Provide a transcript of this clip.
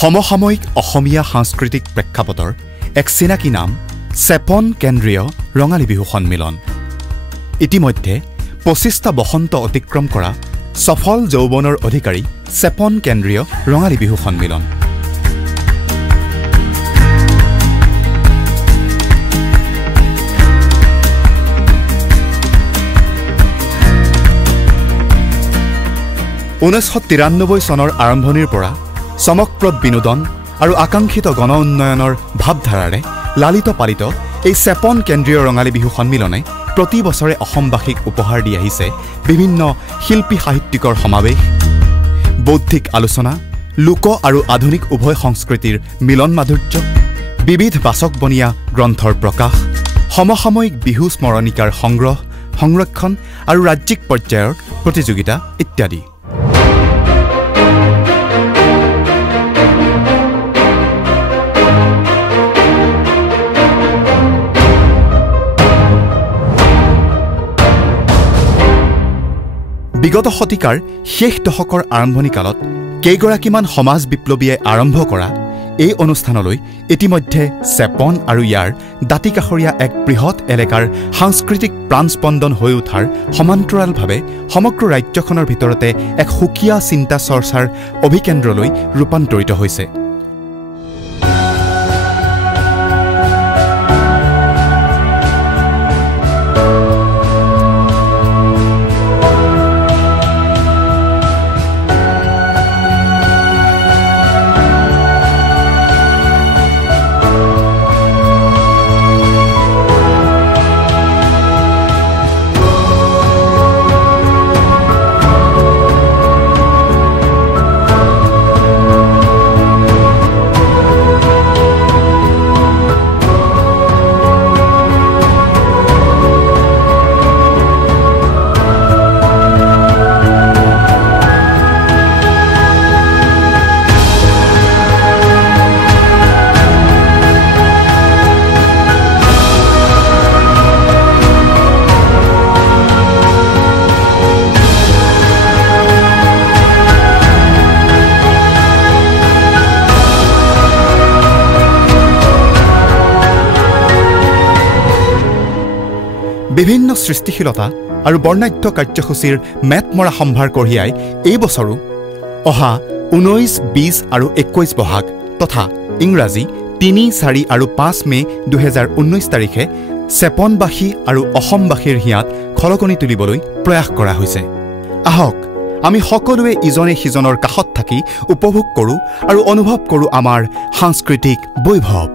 সমসাময়িক অসমীয়া সাংস্কৃতিক প্ৰেক্ষাপটৰ এক চিনাকি নাম চেপন কেন্দ্ৰীয় ৰঙালী বিহু সন্মিলন। ইতিমধ্যে ২৫টা বসন্ত অতিক্ৰম কৰা সফল যৌৱনৰ অধিকাৰী চেপন কেন্দ্ৰীয় ৰঙালী বিহু সন্মিলন। (১৯৯৩ চনৰ আৰম্ভণিৰ পৰা চমকপ্ৰদ বিনোদন আৰু আকাংক্ষিত গণ উন্নয়নৰ ভাৱধাৰাৰে লালিত পালিত এই চেপন কেন্দ্ৰীয় ৰঙালী বিহু সন্মিলনে প্ৰতি বছৰে অসমবাসীক উপহাৰ দি আহিছে বিভিন্ন শিল্পী সাহিত্যিকৰ সমাৱেশ, বৌদ্ধিক আলোচনা, লোক আৰু আধুনিক উভয় সংস্কৃতিৰ মিলন মাধুৰ্য, বিবিধ বাচকবনীয়া গ্ৰন্থৰ প্ৰকাশ, সমসাময়িক বিহু স্মৰণিকাৰ সংগ্ৰহ, সংৰক্ষণ আৰু ৰাজ্যিক পৰ্যায়ৰ প্ৰতিযোগিতা ইত্যাদি। বিগত শতিকাৰ শেষ দশকৰ আৰম্ভণি কালত কেইগৰাকীমান সমাজ বিপ্লৱীয়ে আৰম্ভ কৰা এই অনুষ্ঠানলৈ ইতিমধ্যে চেপন আৰু ইয়াৰ দাঁতিকাষৰীয়া এক বৃহৎ এলেকাৰ সাংস্কৃতিক প্ৰাণস্পন্দন হৈ উঠাৰ সমান্তৰালভাৱে সমগ্ৰ ৰাজ্যখনৰ ভিতৰতে এক সুকীয়া চিন্তা চৰ্চাৰ অভিকেন্দ্ৰলৈ ৰূপান্তৰিত হৈছে। বিভিন্ন সৃষ্টিশীলতা আৰু বৰ্ণাঢ্য কাৰ্যসূচীৰ মেটমৰা সম্ভাৰ কঢ়িয়াই এই বছৰো অহা ১৯, ২০ আৰু ২১ বহাগ তথা ইংৰাজী ৩, ৪ আৰু ৫ মে ২০১৯ তাৰিখে চেপনবাসী আৰু অসমবাসীৰ হিয়াত খলকনি তুলিবলৈ প্ৰয়াস কৰা হৈছে। আহক আমি সকলোৱে ইজনে সিজনৰ কাষত থাকি উপভোগ কৰোঁ আৰু অনুভৱ কৰোঁ আমাৰ সাংস্কৃতিক বৈভৱ।